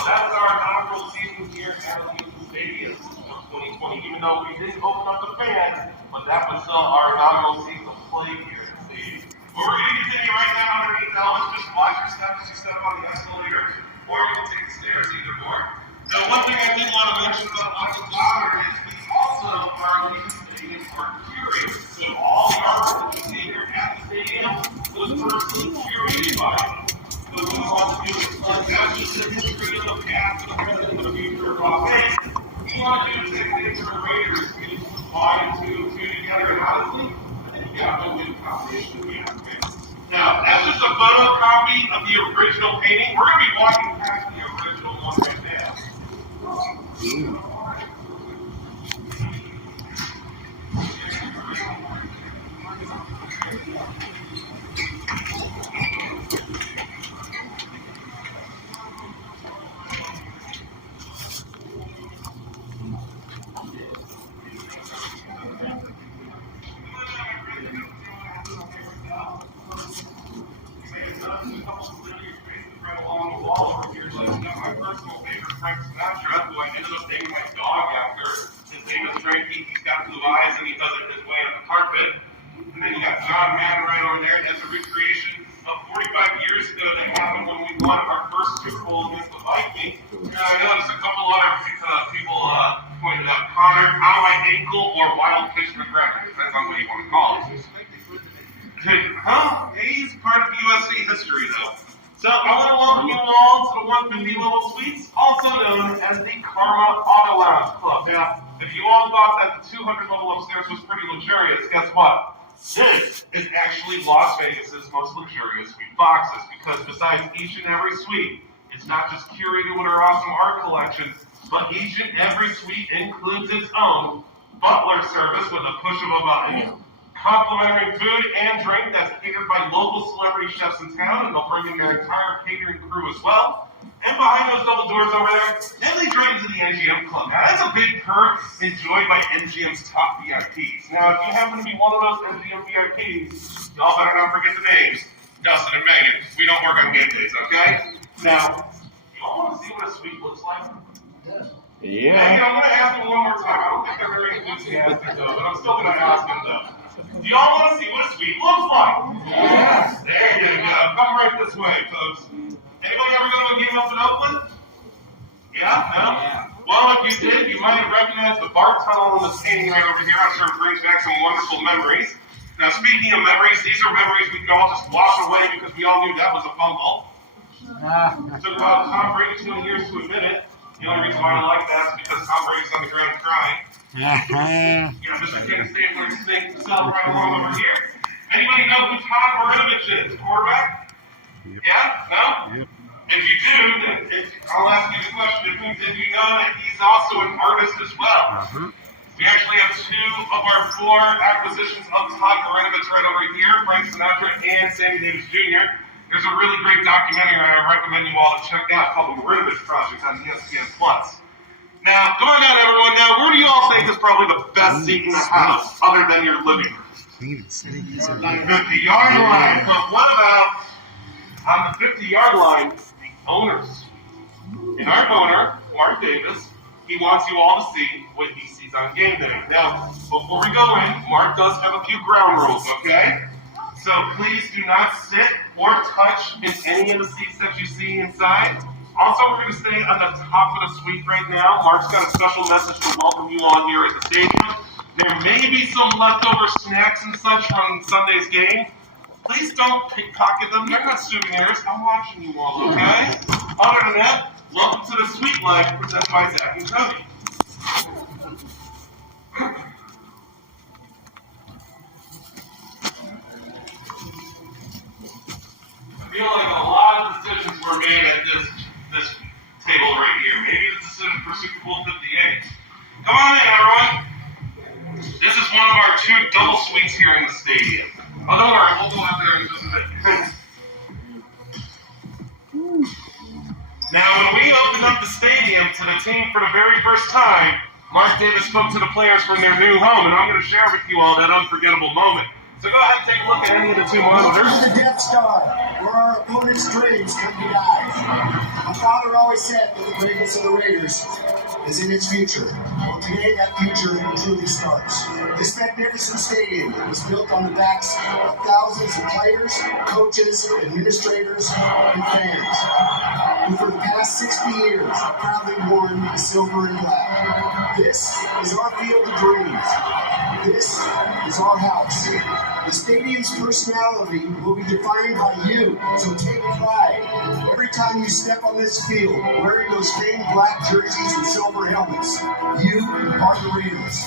That's our inaugural season here at Allegiant Stadium of 2020. Even though we didn't open up the fan, but that was still our inaugural season of play here at the stadium. What we're going to continue right now underneath now is just watch your steps as you step on the escalator, or you can take the stairs, either or. Now, one thing I did want to mention about watching louder is we also are Allegiant Stadium for curators. So all the artwork that you see here at the stadium was personally curated by us. So what we want to do is not just the history of the past, the present, and the future of Las Vegas. We want to do the same thing for the Raiders. We just combine two together, and honestly, I think we got a good combination of the Now, that's just a photocopy of the original painting. We're going to be walking past the original one right now. He's part of USC history, though. So I want to welcome you all to the 150 level suites, also known as the Karma Auto Lounge Club. Now, if you all thought that the 200 level upstairs was pretty luxurious, guess what? This is actually Las Vegas's most luxurious suite boxes, because besides each and every suite, it's not just curated with our awesome art collection, but each and every suite includes its own butler service with a push of a button, complimentary food and drink that's catered by local celebrity chefs in town, and they'll bring in their entire catering crew as well. And behind those double doors over there, then they drain into the NGM Club. Now, that's a big perk enjoyed by NGM's top VIPs. Now, if you happen to be one of those NGM VIPs, y'all better not forget the names. Dustin and Megan, we don't work on game days, okay? Now, y'all want to see what a suite looks like? Yeah. Megan, I'm going to ask him one more time. I don't think they're very enthusiastic, though, but I'm still going to ask him, though. Do y'all want to see what a suite looks like? Yes. There you go. Come right this way, folks. Anybody ever go to a game up in Oakland? Yeah? No? Yeah. Well, if you did, you might have recognized the BART tunnel in this painting right over here. I'm sure it brings back some wonderful memories. Now, speaking of memories, these are memories we can all just wash away because we all knew that was a fumble. It took about Tom Brady 20 years to admit it. The only reason why I like that is because Tom Brady's on the ground crying. Mr. King Stapler snakes himself right along over here. Anybody know who Todd Marinovich is? Quarterback? Yeah? No? Yep. If you do, then I'll ask you the question. Did you know that he's also an artist as well? We actually have two of our four acquisitions of Todd Marinovich right over here, Frank Sinatra and Sammy Davis Jr. There's a really great documentary I recommend you all to check out called The Marinovich Project on ESPN+. Now, come on out, everyone. Now, where do you all think is probably the best seat in the house other than your living room? The 50-yard line. But what about on the 50-yard line, the owners? And our owner, Mark Davis, he wants you all to see what he sees on game day. Now, before we go in, Mark does have a few ground rules, okay? So please do not sit or touch in any of the seats that you see inside. Also, we're going to stay on the top of the suite right now. Mark's got a special message to welcome you on here at the stadium. There may be some leftover snacks and such from Sunday's game. Please don't pickpocket them. They're not souvenirs. I'm watching you all, okay? Other than that, welcome to the Suite Life presented by Zach and Cody. I feel like a lot of decisions were made at this table right here. Maybe the decision for Super Bowl 58. Come on in, everyone. This is one of our two double suites here in the stadium. Oh, don't worry, we'll go out there in just a bit. Now, when we opened up the stadium to the team for the very first time, Mark Davis spoke to the players from their new home, and I'm going to share with you all that unforgettable moment. So go ahead and take a look at any of the two monitors. The Death Star, where our opponent's dreams come to die. My father always said that the greatness of the Raiders is in its future. Well, today that future truly starts. This magnificent stadium was built on the backs of thousands of players, coaches, administrators, and fans, who for the past 60 years have proudly worn the silver and black. This is our field of dreams. This is our house. The stadium's personality will be defined by you, so take pride every time you step on this field wearing those famed black jerseys and silver helmets. You are the Raiders.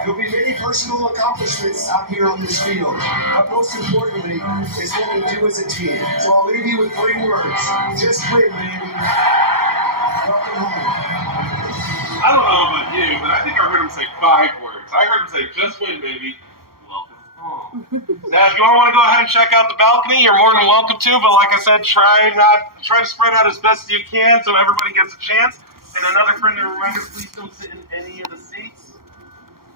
There'll be many personal accomplishments out here on this field, but most importantly is what we do as a team. So I'll leave you with 3 words. Just win, baby. Welcome home. I don't know about you, but I think I heard him say 5 words. I heard him say, just win, baby. Welcome home. Now, if you all want to go ahead and check out the balcony, you're more than welcome to, but like I said, try to spread out as best as you can so everybody gets a chance. And another friendly reminder, please don't sit in any of the seats.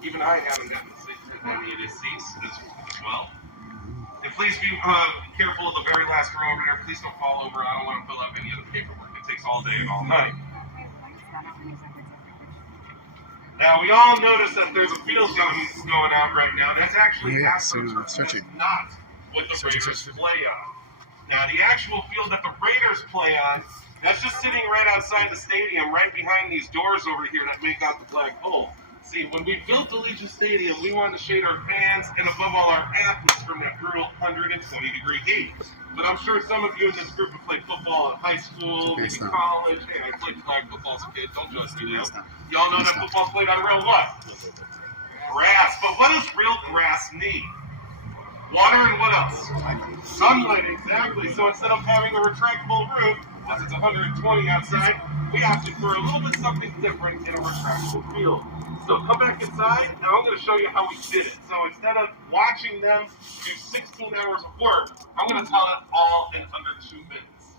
Even I haven't gotten to sit in any of these seats as well. And please be careful of the very last row over there. Please don't fall over. I don't want to fill up any of the paperwork. It takes all day and all night. Now, we all notice that there's a field going out right now. That's actually not what the Raiders play on. Now, the actual field that the Raiders play on, that's just sitting right outside the stadium, right behind these doors over here that make out the black hole. See, when we built Allegiant Stadium, we wanted to shade our fans and above all our athletes from that brutal 120-degree heat. But I'm sure some of you in this group have played football in high school, maybe college. Hey, I played flag football as a kid. Don't judge me now. Y'all know that football played on real what? Grass. But what does real grass need? Water and what else? Sunlight, exactly. So instead of having a retractable roof, as it's 120 outside, we opted for a little bit something different in a retractable field. So come back inside, and I'm going to show you how we did it. So instead of watching them do 16 hours of work, I'm going to tell it all in under 2 minutes.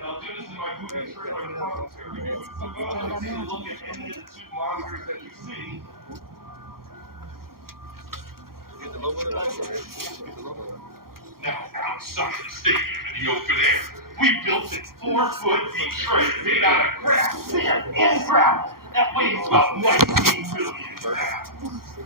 And I'll do this in my moving trailer commentary. So go ahead and take a look at any of the 2 monitors that you see. Now, outside the stadium in the open air, we built this 4-foot deep tray made out of grass, sand, and gravel that weighs about 19 million pounds.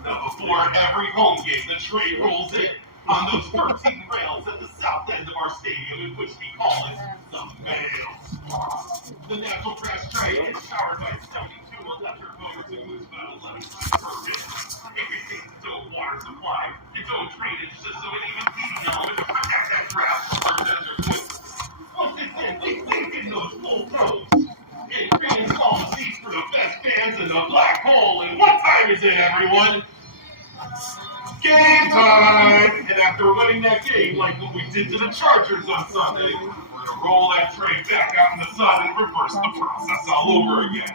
Now, before every home game, the tray rolls in on those 13 rails at the south end of our stadium, in which we call it the mail spot. The natural grass tray is powered by 72 electric motors and moves about 11 times per minute. It retains its own water supply, its own drainage system, and even heating element to protect that grass from our desert winds. Once it's in, we sink in those full rows and reinstall the seats for the best fans in the black hole. And what time is it, everyone? Game time! And after winning that game, like what we did to the Chargers on Sunday, we're going to roll that tray back out in the sun and reverse the process all over again.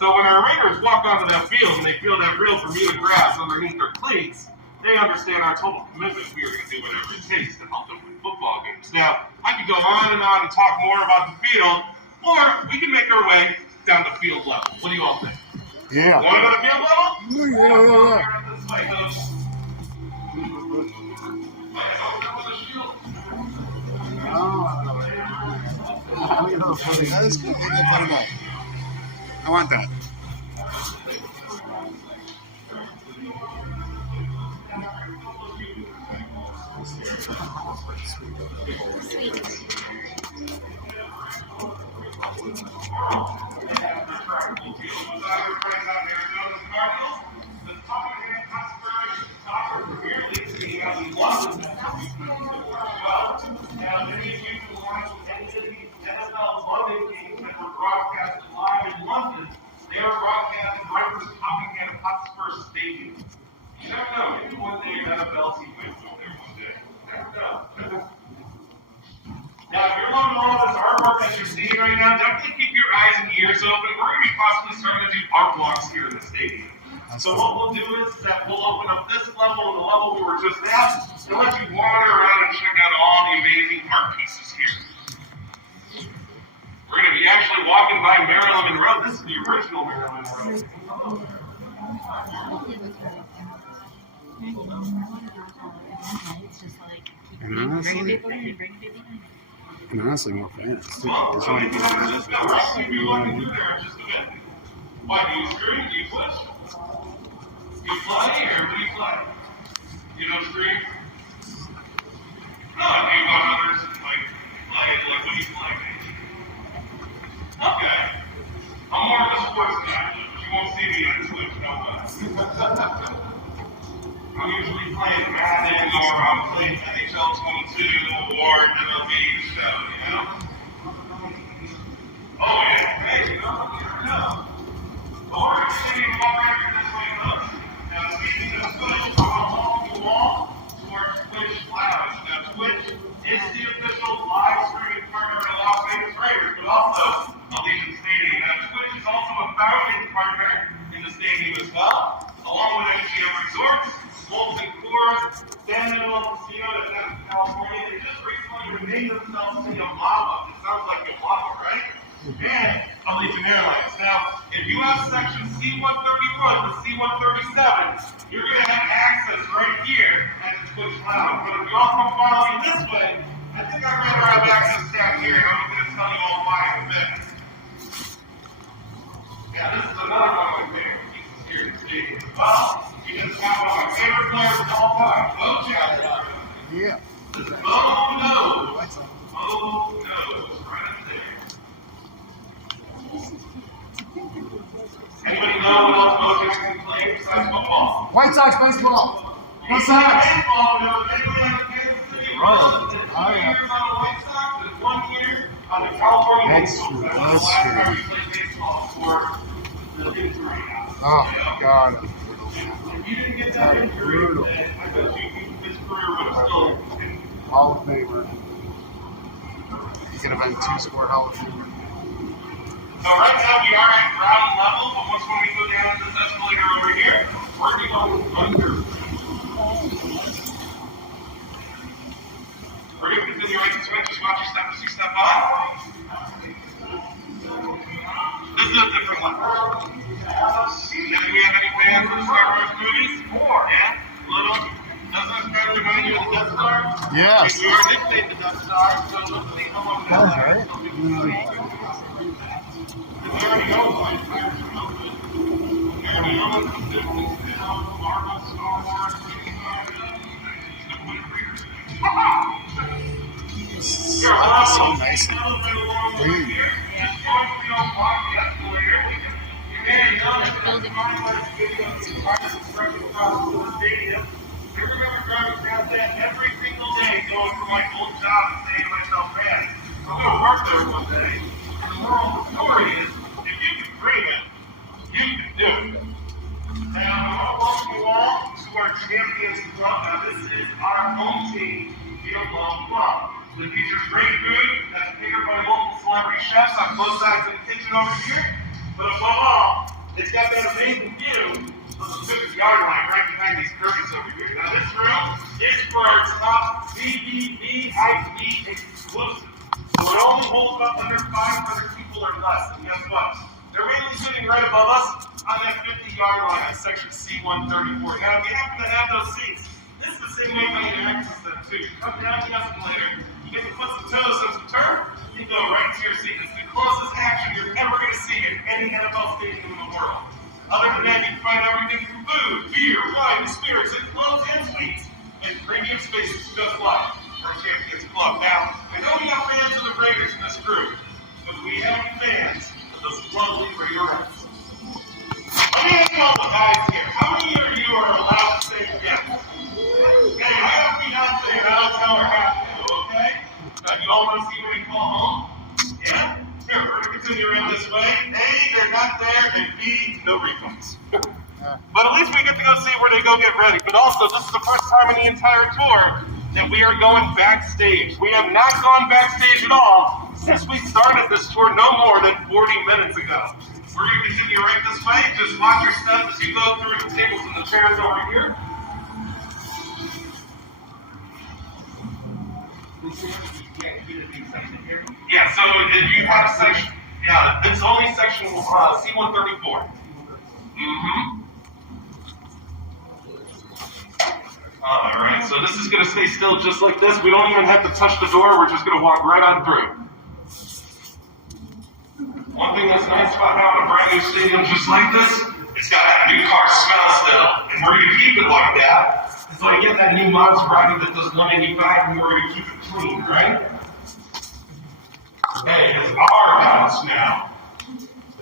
So when our Raiders walk onto that field and they feel that real Bermuda grass underneath their cleats, they understand our total commitment. We are going to do whatever it takes to help them win football games. Now, I could go on and talk more about the field, or we can make our way down to field level. What do you all think? Yeah. Want to go to field level? Yeah. This way, That's cool. I want that. Now, many of you who watch any of these NFL Monday games that were broadcasted live in London, they are broadcasted right from Tottenham Hotspur Stadium. You never know, maybe one day an NFL team might go there one day. Never know. Now, if you're loving all this artwork that you're seeing right now, definitely keep your eyes and ears open. We're going to be possibly starting to do art walks here in the stadium. So what we'll do is that we'll open up this level and the level we were just at, and let you wander around and check out all the amazing art pieces here. We're going to be actually walking by Marilyn Monroe. This is the original Marilyn Monroe. And honestly, more fans. Well, so you can just go right through you walking through there in just a minute. Why do you scream? Do you push? You play or do you play? You don't scream? No, do you want others like play like what do you play? Okay. I'm more of a sports guy, but you won't see me on Twitch, no way. I'm usually playing Madden or I'm playing NHL 22 or MLB the show, you know? Oh yeah, hey, you never know. But we're continuing to walk right through this way, folks. Now, speaking of Twitch, I want to welcome you all to our Twitch Lounge. Now, Twitch is the official live streaming partner of the Las Vegas Raiders, but also Allegiant Stadium. Now, Twitch is also a founding partner in the stadium as well, along with MGM Resorts, Molten Coors, San Manuel Casino in California. They just recently renamed themselves to Yamaha. It sounds like Yamaha, right? And Allegiant Airlines. Now, if you have section C-131 to C-137, you're going to have access right here at the Twitch Lounge. But if you all come follow me this way, I think I'd rather have access down here. I'm going to tell you all why in a minute. Yeah, this is another one of my favorite pieces here in the stadium. Well, you just got one of my favorite players of all time, Bo Jackson. Yeah. This is Bo Knows. Bo Knows, right up there. Anybody know what else Bo Jackson played besides football? White Sox baseball. Go Sox! Baseball, anybody on the Kansas City Royals? 2 Oh, yeah. years on the White Sox and 1 year on the California That's Baseball. true. That's That's the last time true. he played baseball before the injury. Oh, God. If you didn't get that injury, then I bet you his career would have still been. Hall of Famer. He could have been 2-sport Hall of Famer. So right now we are at ground level, but once when we go down this escalator over here, we're going to go under. We're going to continue right this way. Just watch your step as you step on. This is a different level. Now, do we have any fans of the Star Wars movies? Yeah? Little? Doesn't this kind of remind you of the Death Star? Yes. We are nicknamed the Death Star, so let's see how long that lasts. We already know why fires are melted. We already know what the difference is now. Marvel, Star Wars, It's so nice and clean. I remember driving past that every single day, going from my old job and saying to myself, man, I'm going to work there one day. And the moral of the story is, if you can dream it, you can do it. Now, I want to welcome you all to our Champions Club. Now, this is our home team, Field Long Club. It features great food that's catered by local celebrity chefs on both sides of the kitchen over here. But above all, it's got that amazing view of the 50-yard line right behind these curtains over here. Now, this room is for our top CBB high-speed exclusive. So it only holds up under 500 people or less. And guess what? They're mainly sitting right above us on that 50-yard line at section C-134. Now, if you happen to have those seats, this is the same way you can access them too. You come down the escalator, you get to put some toes on some turf, you go right to your seat. It's the closest action you're ever going to see in any NFL stadium in the world. Other than that, you can find everything from food, beer, wine, spirits, and clothes and sweets, and premium spaces just like our Champions Club. Now, I know we got fans of the Raiders in this group, but we have fans of those lovely Raiderettes. Let me ask you all the guys here. How many of you are allowed to say yes? Hey, I have Beyonce and I'll tell her how to do, okay? You all want to see where we call home? Yeah? Here, we're going to continue around this way. A, they're not there, and B, no refunds. But at least we get to go see where they go get ready. But also, this is the first time in the entire tour that we are going backstage. We have not gone backstage at all since we started this tour no more than 40 minutes ago. We're going to continue right this way. Just watch your step as you go through the tables and the chairs over here. Yeah, so if you have section, yeah, it's only section C-134. Alright, so this is going to stay still just like this. We don't even have to touch the door. We're just going to walk right on through. One thing that's nice about having a brand new stadium just like this, it's got that new car smell still, and we're going to keep it like that. So I get that new Maserati that does 185, and we're going to keep it clean, right? Hey, it's our house now.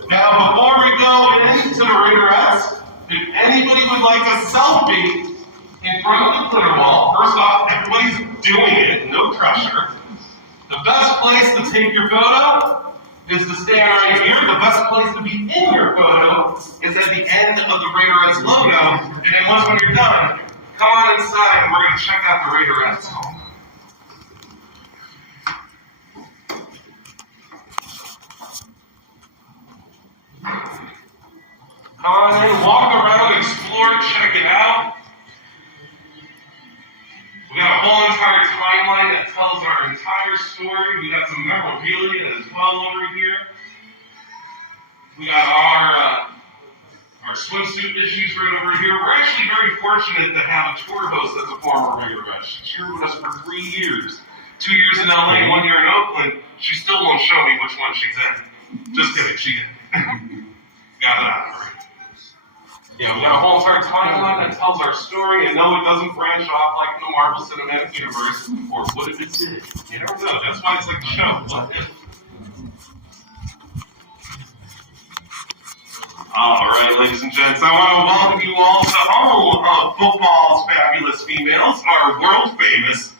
Now, before we go into the Raiderettes, if anybody would like a selfie in front of the glitter wall, first off, everybody's doing it, no pressure. The best place to take your photo is to stand right here. The best place to be in your photo is at the end of the Raiderettes logo. And then once when you're done, come on inside and we're going to check out the Raiderettes home. Come on in, walk around, explore, check it out. We got a whole entire timeline that tells our entire story. We got some memorabilia as well over here. We got our swimsuit issues right over here. We're actually very fortunate to have a tour host that's a former Raiderette. She toured with us for 3 years. 2 years in LA, 1 year in Oakland. She still won't show me which one she's in. Just kidding, she got it out of her. Yeah, we got a whole entire timeline that tells our story, and no, it doesn't branch off like the Marvel Cinematic Universe, or what if it did? You never know. That's why it's like the show. What if? All right, ladies and gents, I want to welcome you all to home of football's fabulous females, our world-famous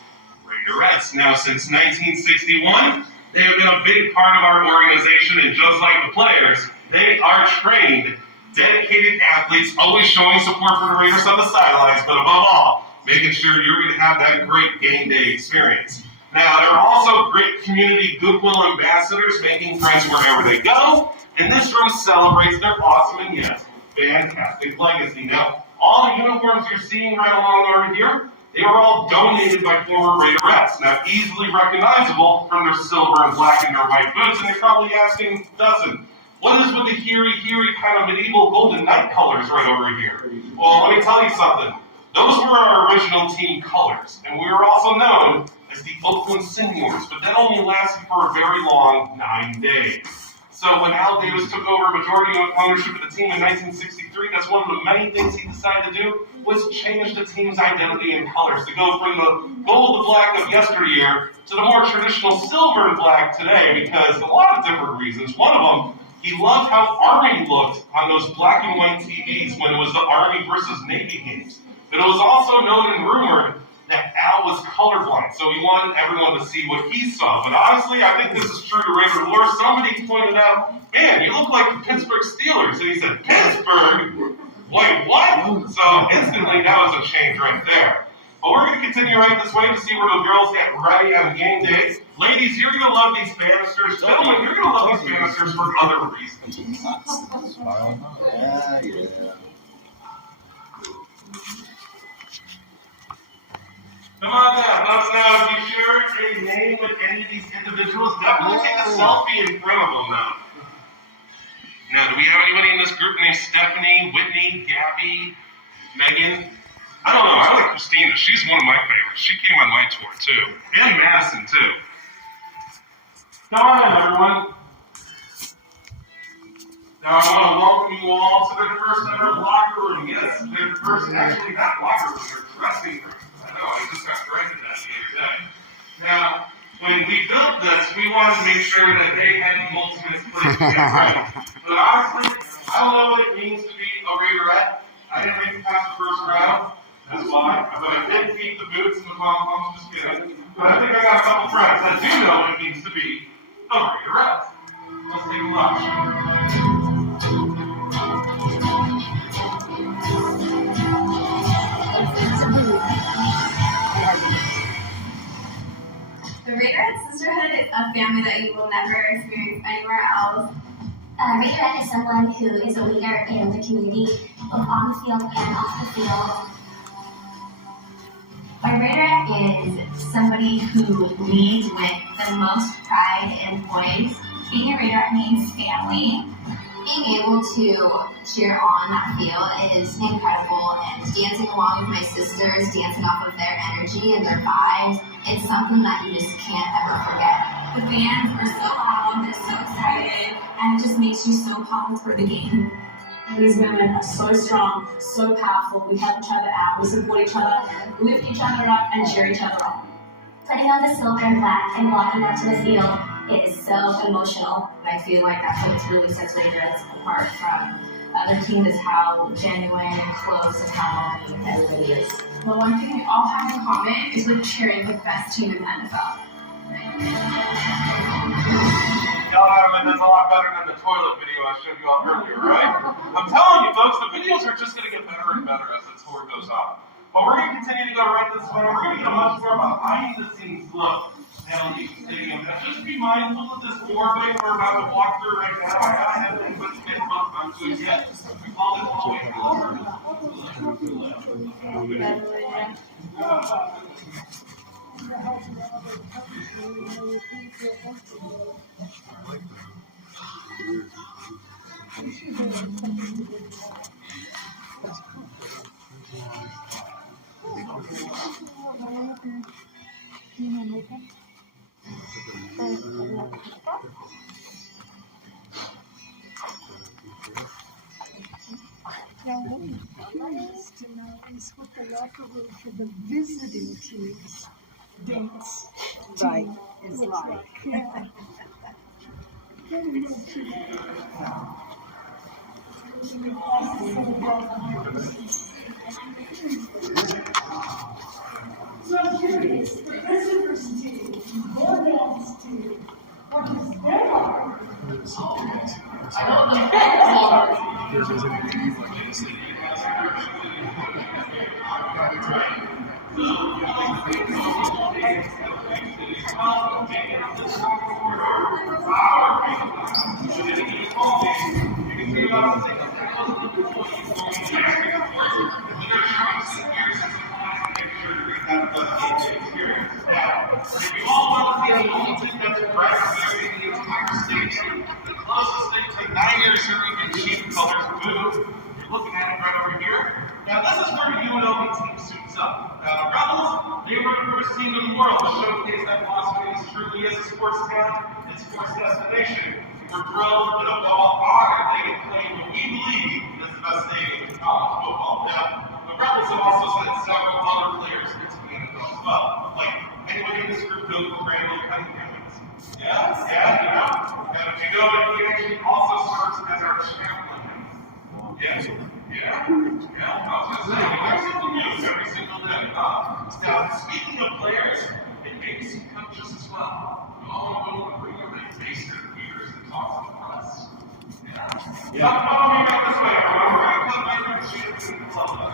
Raiderettes. Now, since 1961, they have been a big part of our organization, and just like the players, they are trained, dedicated athletes, always showing support for the Raiders on the sidelines, but above all, making sure you're going to have that great game day experience. Now, they're also great community goodwill ambassadors, making friends wherever they go, and this room celebrates their awesome and, yes, fantastic legacy. Now, all the uniforms you're seeing right along over here, they were all donated by former Raiderettes. Now, easily recognizable from their silver and black and their white boots, and you're probably asking, Dustin, what is with the hairy kind of medieval golden knight colors right over here? Well, let me tell you something. Those were our original team colors, and we were also known as the Oakland Seniors, but that only lasted for a very long 9 days. So when Al Davis took over majority ownership of the team in 1963, that's one of the many things he decided to do was change the team's identity and colors to go from the gold and black of yesteryear to the more traditional silver and black today, because a lot of different reasons. One of them, he loved how Army looked on those black and white TVs when it was the Army versus Navy games. But it was also known and rumored that Al was colorblind, so he wanted everyone to see what he saw. But honestly, I think this is true to Raider lore. Somebody pointed out, man, you look like the Pittsburgh Steelers. And he said, Pittsburgh? Wait, what? So instantly, that was a change right there. But we're going to continue right this way to see where the girls get ready on game day. Ladies, you're going to love these banisters. Gentlemen, you're going to love these banisters for other reasons. Yeah. Come on now, let us know if you share a name with any of these individuals. Definitely take a selfie in front of them now. Now, do we have anybody in this group named Stephanie, Whitney, Gabby, Megan? I don't know. I like Christina. She's one of my favorites. She came on my tour, too. And Madison, too. Come on in, everyone. Now, I want to welcome you all to their first ever locker room. Yes, their first, actually, not locker room, their dressing room. I know, I just got corrected that the other day. Now, when we built this, we wanted to make sure that they had the ultimate place to get ready. But honestly, I don't know what it means to be a Raiderette. I didn't make it past the first round. That's why. But I did keep the boots and the pom-poms, just kidding. But I think I got a couple friends that do know what it means to be a Raiderette. Let's take a look. The Raiderette Sisterhood is a family that you will never experience anywhere else. Redirect is someone who is a leader in the community, both on the field and off the field. A redirect is somebody who leads with the most pride and poise. Being a redirect means family. Being able to cheer on that field is incredible, and dancing along with my sisters, dancing off of their energy and their vibes, it's something that you just can't ever forget. The fans are so loud, they're so excited, and it just makes you so pumped for the game. These women are so strong, so powerful. We help each other out, we support each other, lift each other up, and cheer each other on. Putting on the silver and black and walking up to the field is so emotional. I feel like that's what really sets Raiders apart from other teams, is how genuine and close and how loving everybody is. The one thing we all have in common is we're cheering for the best team in the NFL. Y'all, Adam, that's a lot better than the toilet video I showed you all earlier, right? I'm telling you, folks, the videos are just going to get better and better as the tour goes on. But we're going to continue to go right this way. We're going to get a much more behind-the-scenes look down the stadium. Now, just be mindful of this doorway we're about to walk through right now. I haven't had anybody's face bumped onto it yet. We call this hallway over. Now, what I'm curious to know is what the locker room for the visiting teams dance Right, team is looks like. like. Yeah. Very interesting. So I'm curious, the visitors team, their dance team, what is their locker room? There's a team like this. If you all want to see the only thing that's bright here in the entire stadium, the closest thing to 9 years or even cheap colors booth, you're looking at it right over here. Now, this is where UNLV team suits up. Now, the Rebels, they were the first team in the world to showcase that Las Vegas truly is a sports town and sports destination. We're thrilled and above all honored they get played what we believe is the best stadium in college football. Now, the Rebels have also sent several other players into the NFL as well. Like, anybody in this group knows what Randall Cunningham is? Yeah, you know? And if you know that he actually also serves as our chaplain. Yeah. I was gonna say, we learn something new every single day. Now, speaking of players, and maybe some coaches as well, you all want to go to the room where they face their leaders and talk to the press. Yeah. Follow me back this way, everyone. We're going to put you in the shoes and love them.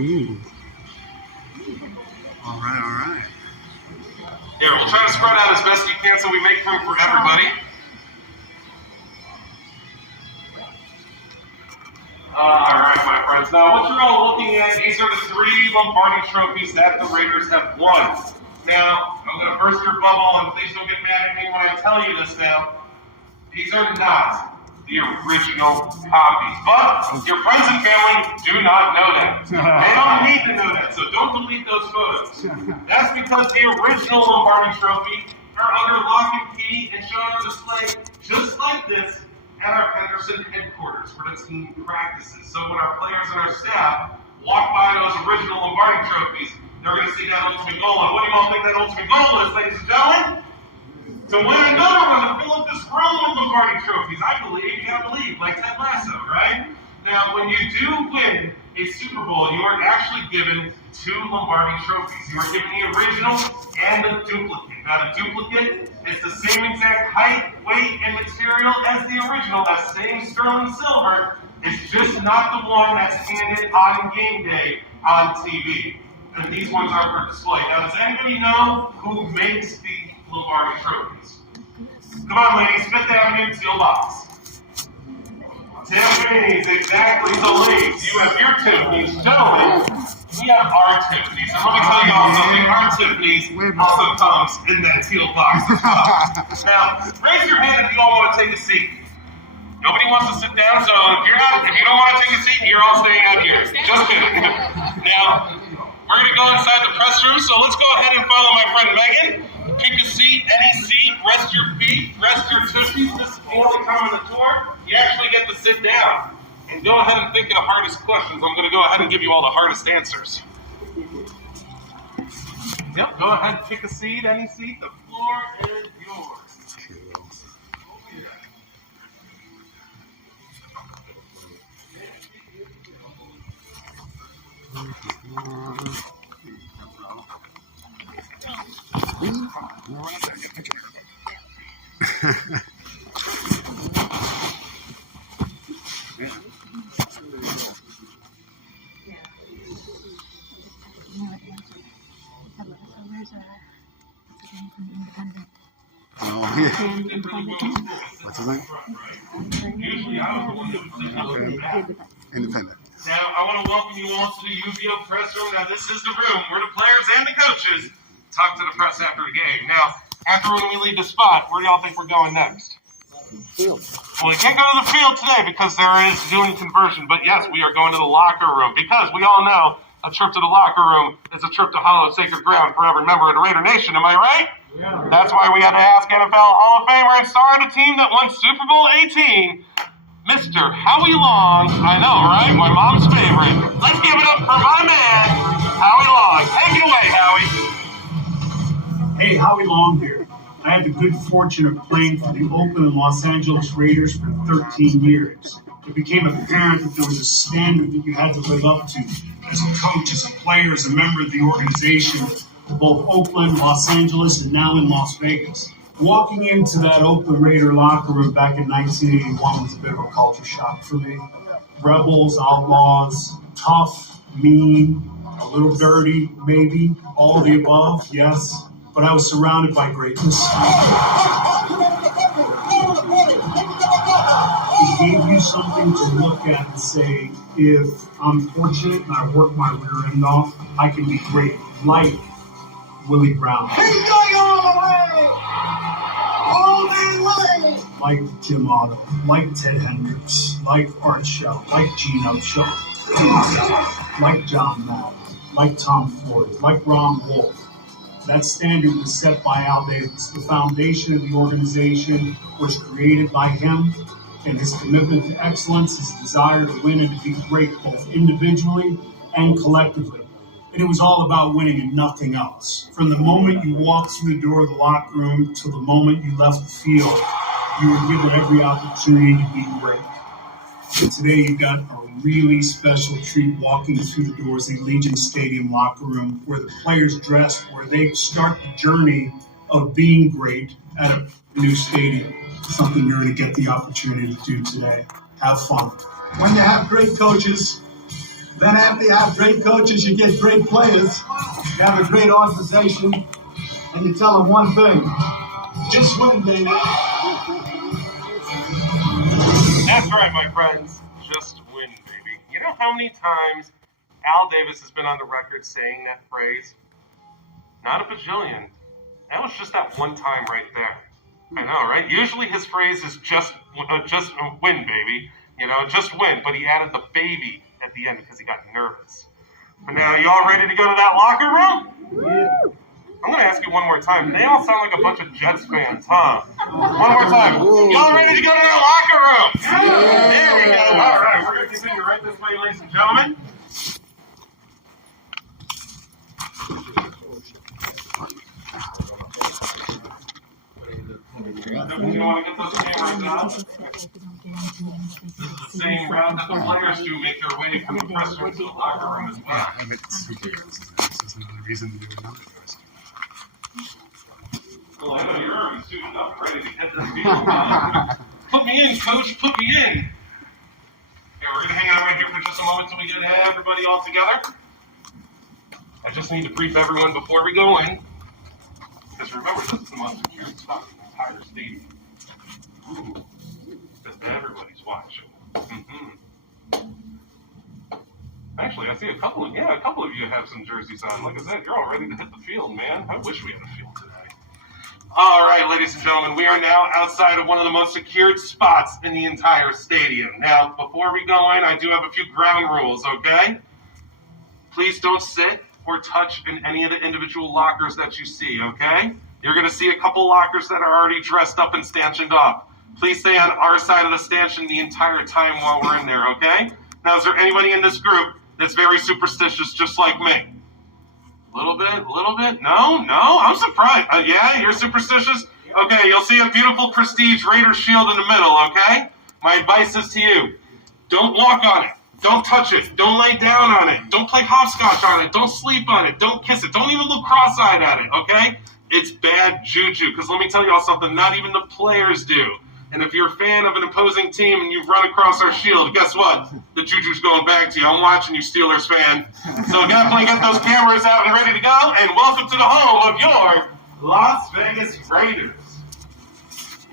Ooh. right. Here, we'll try to spread out as best you can so we make room for everybody. Alright, my friends. Now, what you're all looking at, these are the 3 Lombardi trophies that the Raiders have won. Now, I'm going to burst your bubble, and please don't get mad at me when I tell you this now. These are not the original copies, but your friends and family do not know that. They don't need to know that, so don't delete those photos. That's because the original Lombardi trophy are under lock and key and shown on display just like this at our Henderson headquarters where the team practices. So when our players and our staff walk by those original Lombardi trophies, they're going to see that ultimate goal. And what do you all think that ultimate goal is, ladies and gentlemen? To win another one to fill up this room with Lombardi trophies. I believe, you gotta believe, like Ted Lasso, right? Now, when you do win a Super Bowl, you are actually given 2 Lombardi trophies. You are given the original and the duplicate. Now, the duplicate is the same exact height, weight, and material as the original. That same sterling silver. It's just not the one that's handed on game day on TV. And these ones are for display. Now, does anybody know who makes the Lombardi trophies? Come on, ladies, Fifth Avenue, Teal Box. Tiffany's, exactly. So, ladies, you have your Tiffany's. Gentlemen, we have our Tiffany's. And let me tell you all something. Our Tiffany's also comes in that teal box as well. Now, raise your hand if you all want to take a seat. Nobody wants to sit down, so if you don't want to take a seat, you're all staying out here. Just kidding. Now, we're going to go inside the press room, so let's go ahead and follow my friend Megan. Pick a seat, any seat, rest your feet, rest your tushies. This is the only time on the tour you actually get to sit down. And go ahead and think of the hardest questions. I'm going to go ahead and give you all the hardest answers. Yep, go ahead and pick a seat, any seat. The floor is yours. Oh, yeah. What's his name? Independent. Now, I want to welcome you all to the UVO press room. Now, this is the room where the players and the coaches talk to the press after the game. Now, after when we leave the spot, where do y'all think we're going next? Field. Well, we can't go to the field today because there is doing conversion. But yes, we are going to the locker room because we all know a trip to the locker room is a trip to hallowed sacred ground, forever member of the Raider Nation. Am I right? Yeah. That's why we had to ask NFL Hall of Famer and star of the team that won Super Bowl 18, Mr. Howie Long. I know, right? My mom's favorite. Let's give it up for my man, Howie Long. Take it away, Howie. Hey, Howie Long here. I had the good fortune of playing for the Oakland and Los Angeles Raiders for 13 years. It became apparent that there was a standard that you had to live up to as a coach, as a player, as a member of the organization, both Oakland, Los Angeles, and now in Las Vegas. Walking into that Oakland Raider locker room back in 1981 was a bit of a culture shock for me. Rebels, outlaws, tough, mean, a little dirty, maybe, all of the above, yes. But I was surrounded by greatness. It gave you something to look at and say, if I'm fortunate and I work my rear end off, I can be great, like Willie Brown. He's going all the way! All the way! Like Jim Otto, like Ted Hendricks, like Art Shell, like Gene Upshaw, like John Madden, like Tom Floyd, like Ron Wolf. That standard was set by Al Davis. The foundation of the organization was created by him, and his commitment to excellence, his desire to win and to be great both individually and collectively. And it was all about winning and nothing else. From the moment you walked through the door of the locker room till the moment you left the field, you were given every opportunity to be great. And today you've got a really special treat walking through the doors of the Allegiant Stadium locker room where the players dress, where they start the journey of being great at a new stadium. Something you're going to get the opportunity to do today. Have fun. When you have great coaches, then after you have great coaches, you get great players. You have a great organization, and you tell them one thing. Just win, baby. That's right, my friends. Just win, baby. You know how many times Al Davis has been on the record saying that phrase? Not a bajillion. That was just that one time right there. I know, right? Usually his phrase is just win, baby. You know, just win. But he added the baby at the end because he got nervous. But now, you all ready to go to that locker room? Yeah. I'm going to ask you one more time. They all sound like a bunch of Jets fans, huh? One more time. Y'all ready to go to that locker room? Yeah. There we go. All right, we're going to continue right this way, ladies and gentlemen. We want to get those cameras out. This is the same route that the players do make their way from the press room to the locker room as well. I mean, it's another reason to do another dress. Well, I know you're already suited up, ready to hit this field, man. Put me in, coach. Put me in. Okay, we're going to hang out right here for just a moment until we get everybody all together. I just need to brief everyone before we go in. Because remember, this is the most secure spot in the entire stadium. Ooh. Because everybody's watching. Actually, I see a couple of you have some jerseys on. Like I said, you're all ready to hit the field, man. I wish we had a field today. All right, ladies and gentlemen, we are now outside of one of the most secured spots in the entire stadium. Now, before we go in, I do have a few ground rules, okay? Please don't sit or touch in any of the individual lockers that you see, okay? You're going to see a couple lockers that are already dressed up and stanchioned up. Please stay on our side of the stanchion the entire time while we're in there, okay? Now, is there anybody in this group that's very superstitious just like me? A little bit? No, I'm surprised. Yeah, you're superstitious? Okay, you'll see a beautiful prestige Raider shield in the middle, okay? My advice is to you, don't walk on it. Don't touch it. Don't lay down on it. Don't play hopscotch on it. Don't sleep on it. Don't kiss it. Don't even look cross-eyed at it, okay? It's bad juju, because let me tell y'all something, not even the players do. And if you're a fan of an opposing team and you've run across our shield, guess what? The juju's going back to you. I'm watching you, Steelers fan. So definitely get those cameras out and ready to go, and welcome to the home of your Las Vegas Raiders.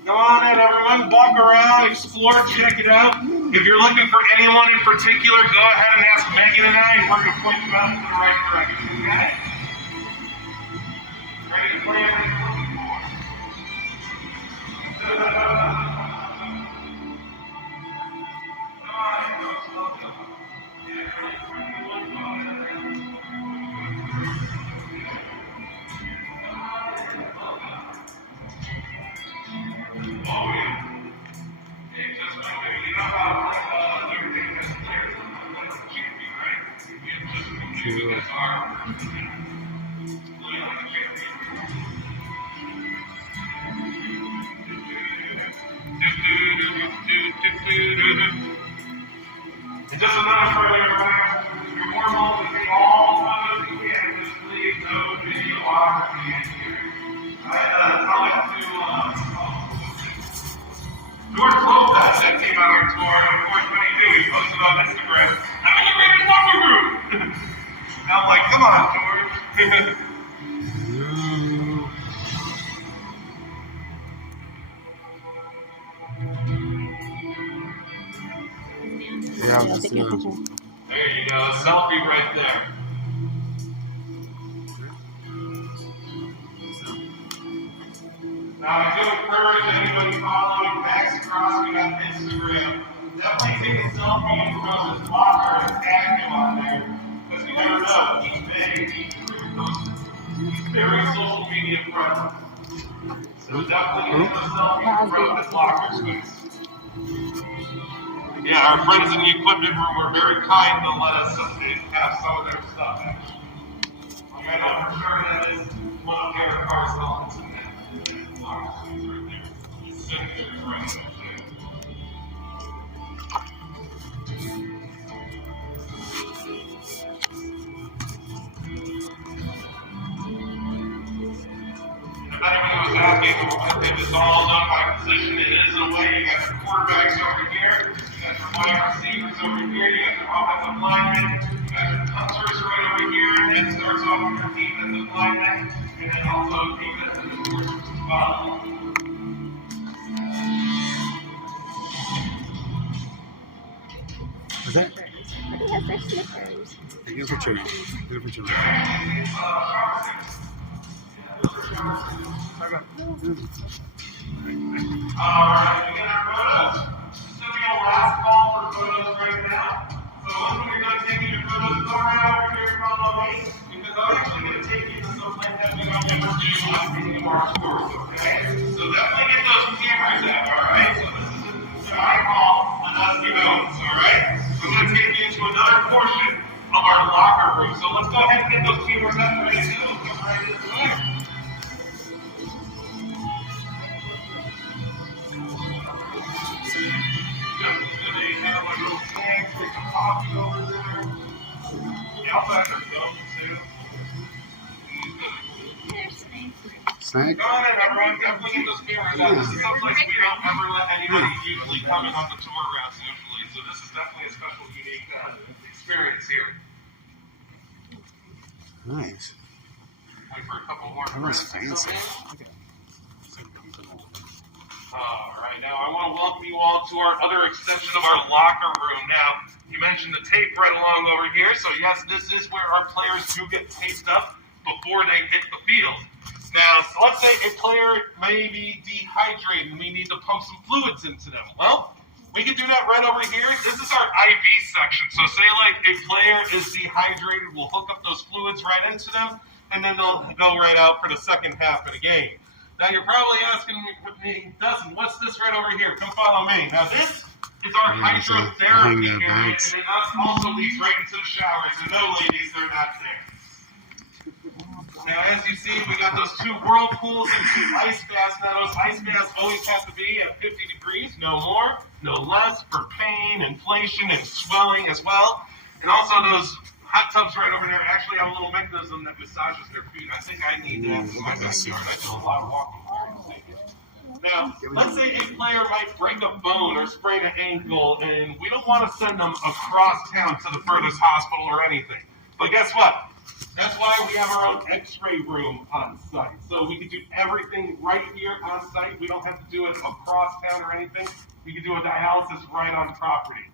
Go on in, everyone. Walk around, explore, check it out. If you're looking for anyone in particular, go ahead and ask Megan and I, and we're going to point you out in the right direction, okay? Ready to play everything you're looking for. And just another friendly reminder, you're more welcome to take all photos you can, just please no videography in here. I'll let George Lopez that came out on tour, and of course when he did, he posted on Instagram, I'm in the Raiders locker room! I'm like, come on, George. Yeah, I was just There you go, a selfie right there. Now, I do encourage anybody following Max Crosby on Instagram, definitely take a selfie from his locker and tag him on there, because you never know, each day, each group posts, he's very social media friendly. So definitely take a selfie from his locker space. Yeah, our friends in the equipment room were very kind to let us have some of their stuff, actually. I know for sure that is one of Garrett Carr's elements in that locker space right there. His signature's right there, too. If anybody was asking if it's all done by position, it is in a way. You got your quarterbacks over here. You got your wide receivers over here, you got your offensive linemen, you got your punters right over here, and it starts off with your defense the fly net, and then also keep this in the portion as well. Is that? Everybody has their slippers. Here's what you're doing. Here's what you're doing. Alright, we got our photos. This is going to be our last call for photos right now. So once we're done taking your photos, go right over here and follow me. Because I'm actually going to take you to some place that we don't ever do on any of our tours, okay? So definitely get those cameras out, alright? So this is what I call the dusty bones, alright? I'm going to take you into another portion of our locker room. So let's go ahead and get those cameras out and ready to go. Come right this way. They have like little snacks, like some coffee over there. Y'all back there filming too. Snag? Go ahead, everyone. Definitely get those cameras out. This is someplace we don't ever let anybody usually come in on the tour routes usually. So this is definitely a special, unique experience here. Nice. Wait for a couple more That was friends to come fancy. in. Alright, now I want to welcome you all to our other extension of our locker room. Now, you mentioned the tape right along over here, so yes, this is where our players do get taped up before they hit the field. Now, so let's say a player may be dehydrated and we need to pump some fluids into them. Well, we can do that right over here. This is our IV section. So say like a player is dehydrated, we'll hook up those fluids right into them, and then they'll go right out for the second half of the game. Now you're probably asking me, Dustin, what's this right over here? Come follow me. Now this is our hydrotherapy area, and it also leads right into the showers. And no, ladies, they're not there. Now, as you see, we got those 2 whirlpools and 2 ice baths. Now, those ice baths always have to be at 50 degrees, no more, no less, for pain, inflation, and swelling as well. And also those hot tubs right over there actually have a little mechanism that massages their feet. I think I need that in my backyard. I do a lot of walking. Now, let's say a player might break a bone or sprain an ankle, and we don't want to send them across town to the furthest hospital or anything. But guess what? That's why we have our own x-ray room on site. So we can do everything right here on site. We don't have to do it across town or anything. We can do a dialysis right on property.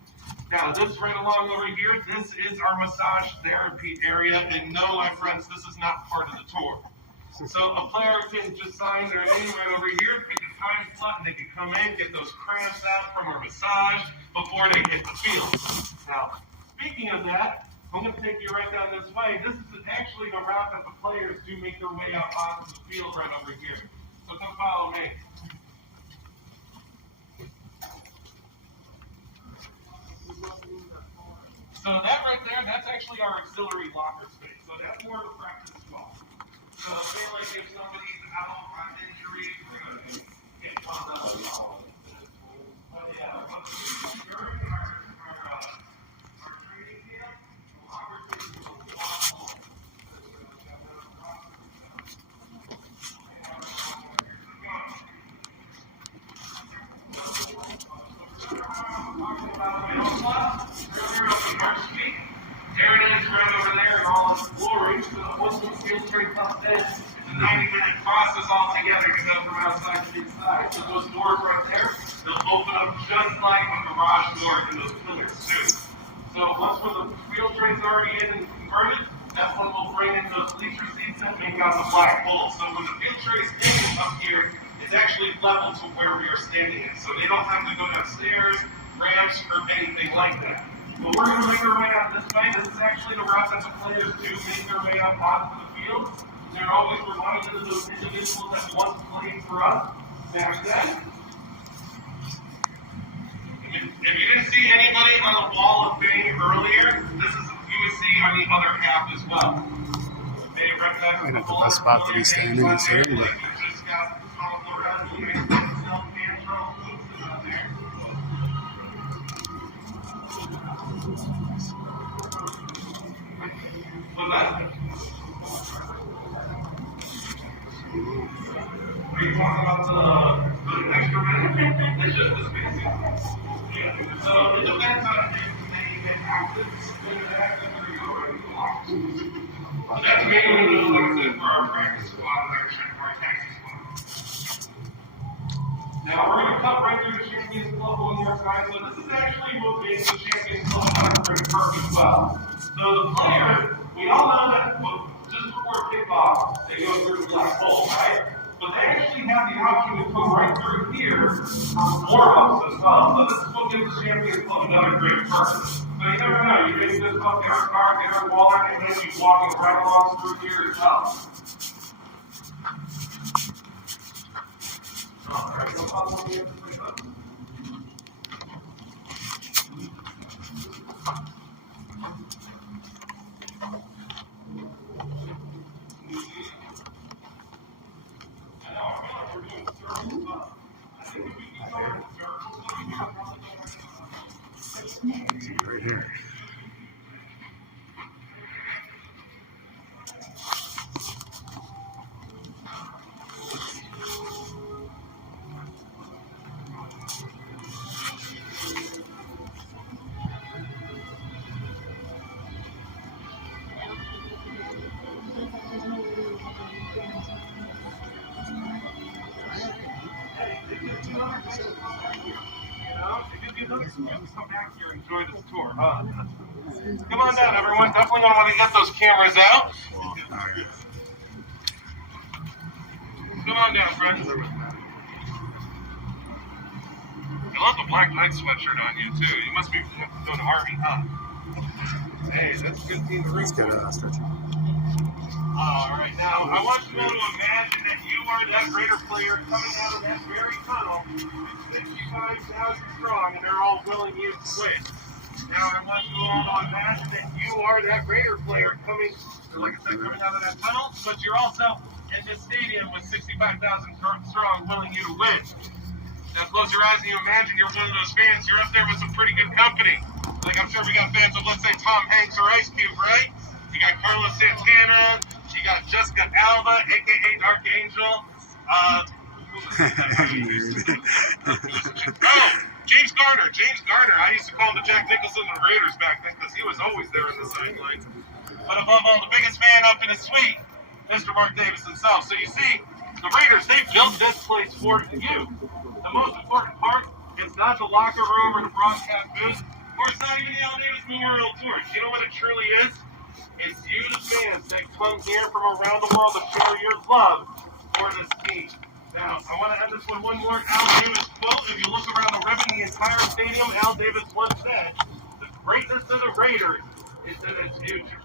Now, this right along over here, this is our massage therapy area. And no, my friends, this is not part of the tour. So a player can just sign their name right over here, pick a time slot, and they can come in, get those cramps out from our massage before they hit the field. Now, speaking of that, I'm going to take you right down this way. This is actually the route that the players do make their way out onto the field right over here. So come follow me. So that right there, that's actually our auxiliary locker space. So that's more of a practice spot. So say like if somebody's out on injury, we're going to get on the but yeah, during our training camp, the locker space is a lot more. There it is right over there in all its glory. So once the field trade comes in, it's a 90-minute process altogether to go from outside to inside. So those doors right there, they'll open up just like a garage door in those pillars too. So once when the field trade's already in and converted, that's when we'll bring in those bleacher seats that make out the black hole. So when the field trade's in up here, it's actually level to where we are standing at. So they don't have to go downstairs, ramps, or anything like that. But we're going to make our way out this way. This is actually the route that the players do make their way out onto the field. They're always reminded of those individuals that once played for us back then. If you didn't see anybody on the wall of fame earlier, this is you would see on the other half as well. Probably not the best spot to be standing and sitting, but Are you talking about the extra minute? It's just the spacing. Yeah. So it depends on if they get active, spin it active, or you already locked. That's me, like I said, for our practice squad and our taxi squad. Now we're going to cut right through the Champions Club on the other side. So this is actually what makes the Champions Club pretty perfect well. So the player, we all know that just before kickoff, they go through the black hole, right? But they actually have the option to come right through here for warm-ups as well. So this is what gives the Champions Club another great purpose. So you never know, you make this up, get our car, get our wallet, and then you walking right along through here as well. Alright, no problem here. Right here. Come back here and enjoy this tour, huh? Come on down, everyone. Definitely gonna want to get those cameras out. Come on down, friends. I love the Black Knight sweatshirt on you, too. You must be doing Army, huh? Hey, that's a good team to root for. Let's get stretching. All right, now, I want you all to imagine that you are that Raider player coming out of that very tunnel, 65,000 strong, and they're all willing you to win. Now, I want you all to imagine that you are that Raider player coming, like I said, coming out of that tunnel, but you're also in this stadium with 65,000 strong, willing you to win. Now, close your eyes and you imagine you're one of those fans. You're up there with some pretty good company. Like, I'm sure we got fans of, let's say, Tom Hanks or Ice Cube, right? You got Carlos Santana. You got Jessica Alba, a.k.a. Dark Angel. James Garner. James Garner. I used to call him the Jack Nicholson of the Raiders back then because he was always there in the sidelines. But above all, the biggest fan up in the suite, Mr. Mark Davis himself. So you see, the Raiders, they built this place for you. The most important part is not the locker room or the broadcast booth, or it's not even the Al Davis Memorial Torch. You know what it truly is? It's you, the fans, that come here from around the world to share your love for this team. Now, I want to end this with one more Al Davis quote. If you look around the ribbon, the entire stadium, Al Davis once said, the greatness of the Raiders is in its future.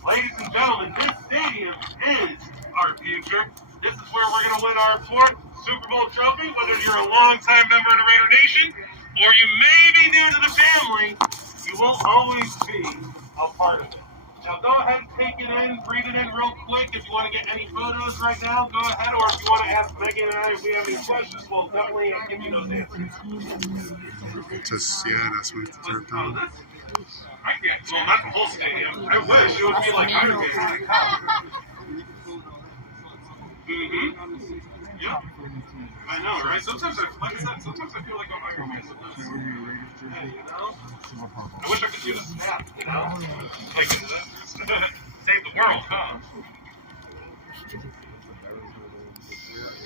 Ladies and gentlemen, this stadium is our future. This is where we're going to win our fourth Super Bowl trophy, whether you're a longtime member of the Raider Nation or you may be new to the family, you will always be a part of it. Now go ahead and take it in, breathe it in real quick. If you want to get any photos right now, go ahead. Or if you want to ask Megan and I if we have any questions, we'll definitely give you those answers. Just, yeah, that's what it's turned on. I can't, well, not the whole stadium. I wish it would be like Iron Man. Yeah. I know, right? Sometimes like I said, sometimes I feel like I'm Iron Man. Sometimes, hey, you know? I wish I could do the snap, you know? Like, save the world, huh?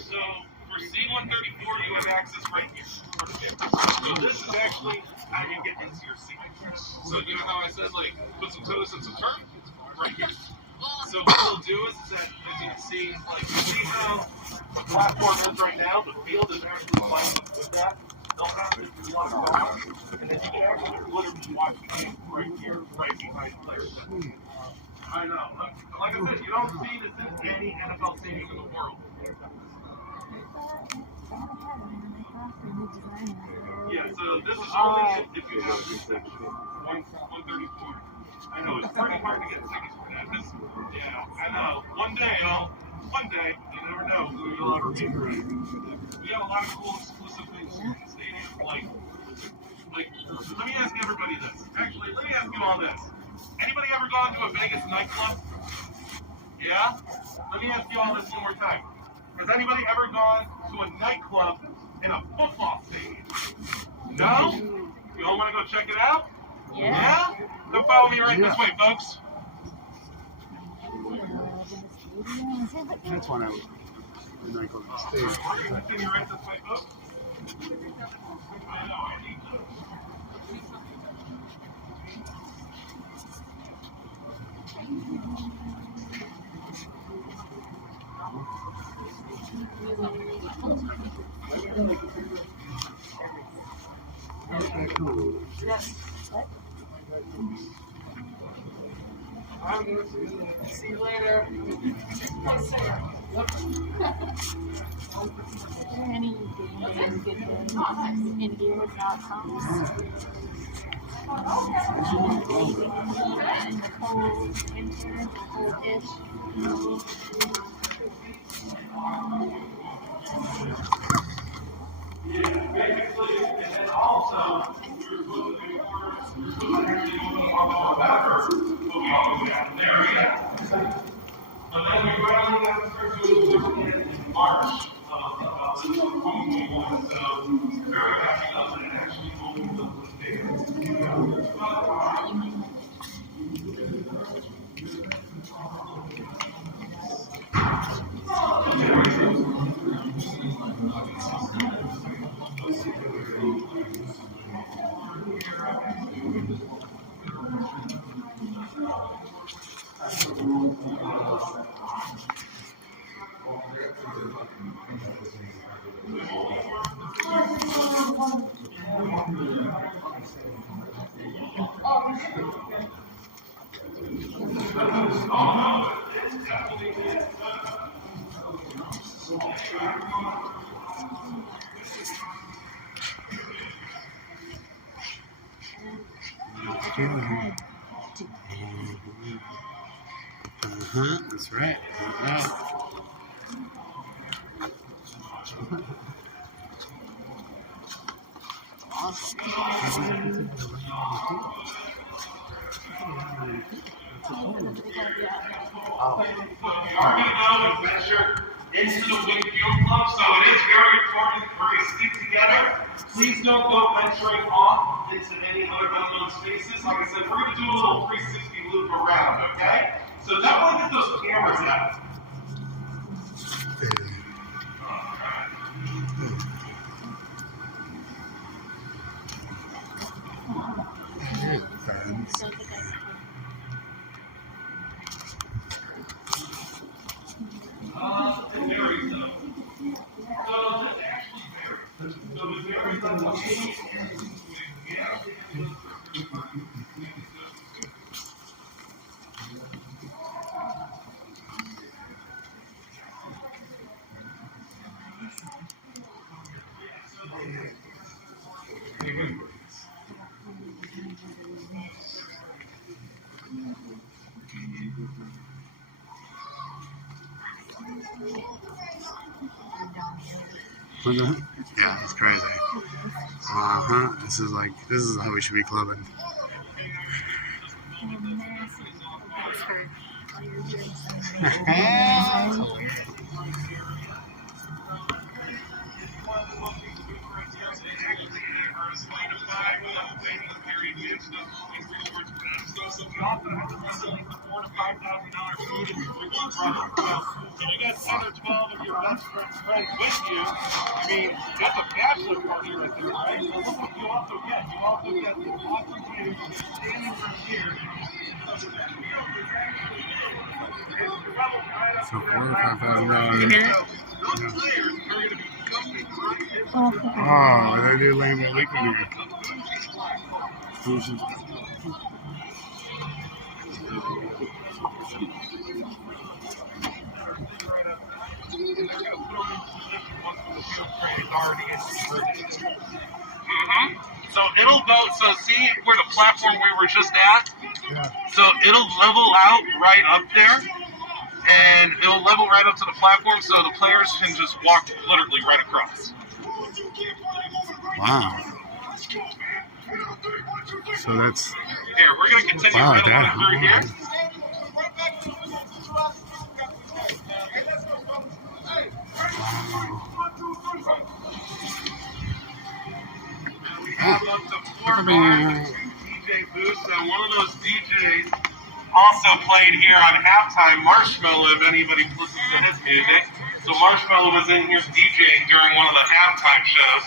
So, for C-134, you have access right here. So this is actually how you get into your seat. So, you know how I said, like, put some toes and some turn? Right here. So what we'll do is that, as you can see, like, you see how the platform is right now, the field is actually lined up with that. They'll have this block down, and then you can actually literally watch the game right here, right behind players. I know. Like I said, you don't see this in any NFL stadium in the world. Yeah, so this is only if you have this section, 134. I know, it's pretty hard to get tickets for that. Yeah, I know. One day, you never know who you'll ever meet. We have a lot of cool exclusive things here in the stadium. Like, let me ask everybody this. Actually, let me ask you all this. Anybody ever gone to a Vegas nightclub? Yeah? Let me ask you all this one more time. Has anybody ever gone to a nightclub in a football stadium? No? You all want to go check it out? Yeah? Come follow me right this way, folks. That's when I go to the stage. Can you rent this way, folks? I know, I need to. See you later. Any India.com. In the cold winter, cold-ish. Basically, and then also, you're supposed to be we all go down there, yeah. But then we finally got to start doing this in March of 2021, so very happy that it actually opened up the big. That's right. You already know we venture into the Wingfield Club, so it is very important for you to stick together. Please don't go venturing off into any other unknown spaces. Like I said, we're going to do a little 360 loop around, okay? So definitely get those cameras out. It varies though. So it actually varies. So it varies on the page. Yeah, it's crazy. This is how we should be clubbing. If you got 10 or 12 of your best friends with you, I mean, that's a bachelor party right there, right? So look what you also get. You also get this awesome view standing from here. So $4,000 or $5,000. Oh, they do land more weekly. So it'll go, so see where the platform we were just at? Yeah. So it'll level out right up there, and it'll level right up to the platform so the players can just walk literally right across. Wow. So that's... Here, we're going to continue right along through here. We have up to 4 bars, DJ booths, and one of those DJs also played here on halftime Marshmello, if anybody listens to his music. So Marshmello was in here DJing during one of the halftime shows.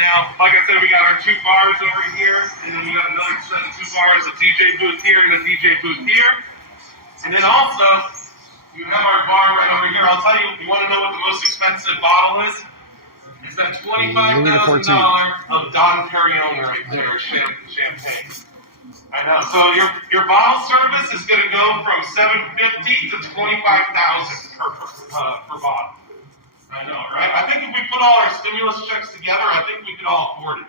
Now, like I said, we got our 2 bars over here, and then we got another set of 2 bars, a DJ booth here and a DJ booth here. And then also, you have our bar right over here. I'll tell you, you want to know what the most expensive bottle is? It's that $25,000 of Don Perignon right there, champagne. I know. So your bottle service is going to go from $750 to $25,000 per bottle. I know, right? I think if we put all our stimulus checks together, I think we could all afford it.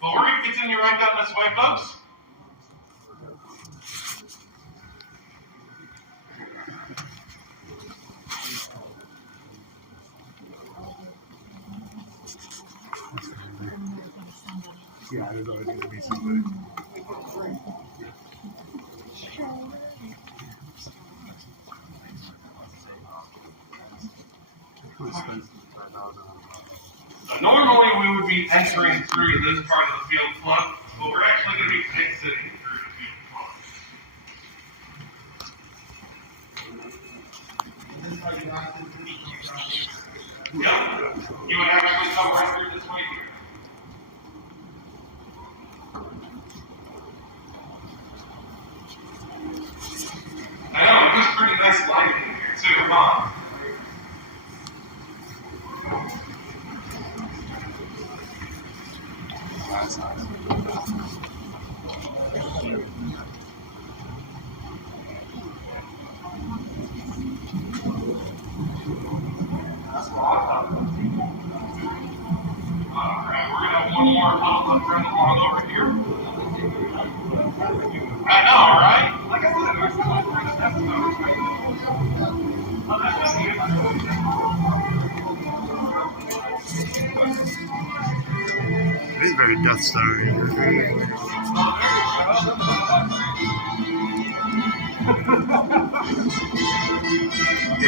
But we're going to continue right down this way, folks. Yeah, there's always going to be somebody. Normally we would be entering through this part of the field club, but we're actually going to be exiting through the field club. Yep, you would actually come right through this way here. I know, it was pretty nice lighting in here too, huh? That's nice. That's awesome. Alright, we're gonna have one more little run along over here. I know, right? Like I said, we're still in this episode, right? Oh, that's just It is very Death Star. Okay,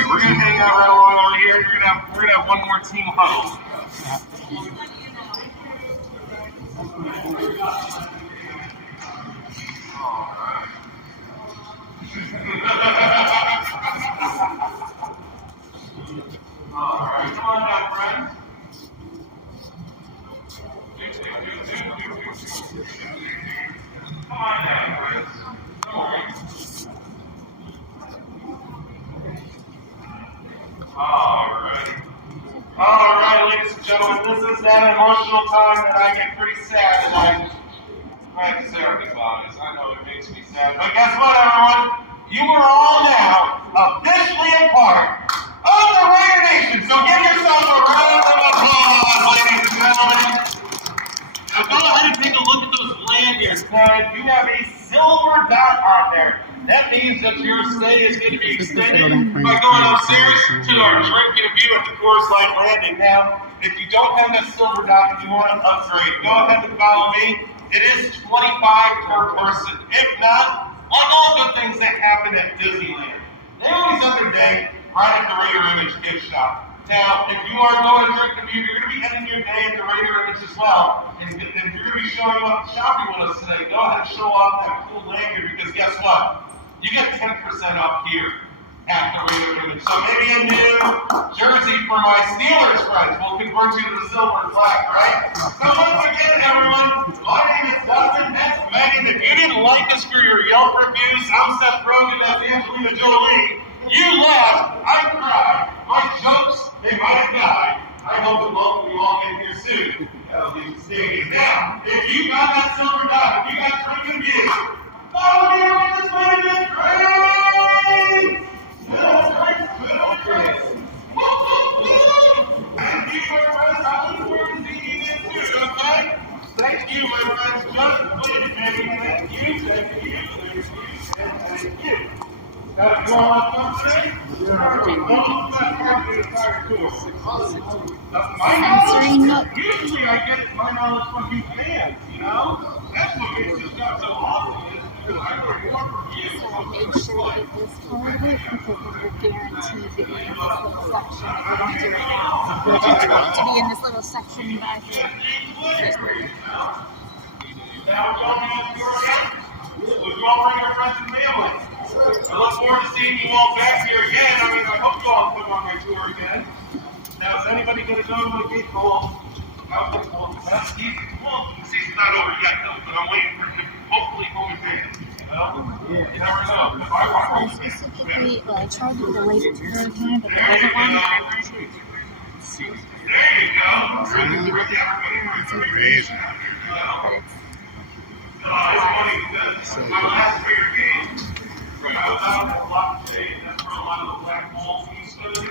we're gonna hang out right along over here. We're gonna have one more team huddle. All right, come on down, friends. Come on down, friends. Don't worry. All right, ladies and gentlemen, this is that emotional time that I get pretty sad tonight. Right, Sarah about it. I know it makes me sad, but guess what, everyone? You are all now officially a part of the Raider Nation. So give yourself a round of applause, ladies and gentlemen. Now go ahead and take a look at those lanyards, guys. You have a silver dot on there. That means that your stay is going to be extended by going upstairs to our drinking view at the Coors Light Landing. Now, if you don't have that silver dot and you want to upgrade, go ahead and follow me. It is $25 per person. If not, like all good things that happen at Disneyland, they always have their day right at the Raider Image gift shop. Now, if you are going to drink the view, you're going to be ending your day at the Raider Image as well. And if you're going to be showing up shopping with us today, go ahead and show off that cool lanyard because guess what? You get 10% off here at the Raider Image. So maybe a new jersey for my Steelers friends will convert you to the silver and black, right? So once again, everyone, my name is Dustin. That's Megan. If you didn't like us for your Yelp reviews, I'm Seth Rogen. That's Angelina Jolie. You laughed. I cried. My jokes, they might have died. I hope we all get here soon. That'll be stadium. Now, if you got that silver dot, if you got drinking view, follow me right this way to the train! Thank you, my friends. I look forward to seeing you this too, okay? Thank you, my friends. Just please, baby. Thank you, thank you, thank you, and thank you. Now, if you all have fun today, usually I get it my knowledge from you fans, you know? That's what makes this job so awesome. I learn more from you. So I made sure to get this forward because then you're guaranteed to be in this little section that we're going to do right now. We're going to be in this little section back here. Now, all bring your friends and family. I look forward to seeing you all back here again. I mean, I hope you all come on my tour again. Now, is anybody going to go to my gate goal? Well, the season's not over yet, though, but I'm waiting for him to hopefully home and dance. You never know. If I want to Specifically, well, I tried to delay it to the time, but there wasn't one. I wanted to. There you go. It's amazing. So my last bigger game, I was out at Block today, and that's where a lot of the black balls used to do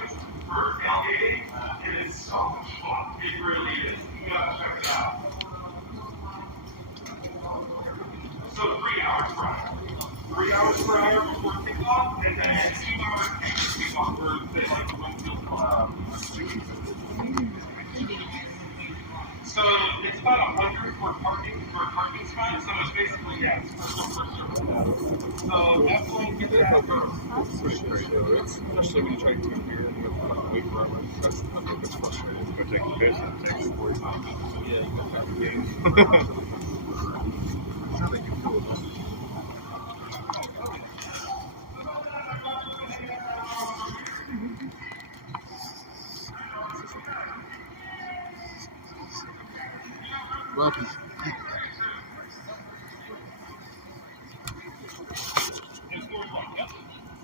for tailgating. It is so much fun. It really is. You gotta check it out. So 3 hours per hour. 3 hours per hour before kickoff, and then 2 hours after kickoff for, say, like the Winfield Club. So it's about 100 for parking spots, so it's basically, yeah, it's for So that's going to get Especially when you try to do here with weight runners, that's a little bit frustrating. Go take a piss and take 45 minutes. Yeah, you got that game. How they can do it. Welcome.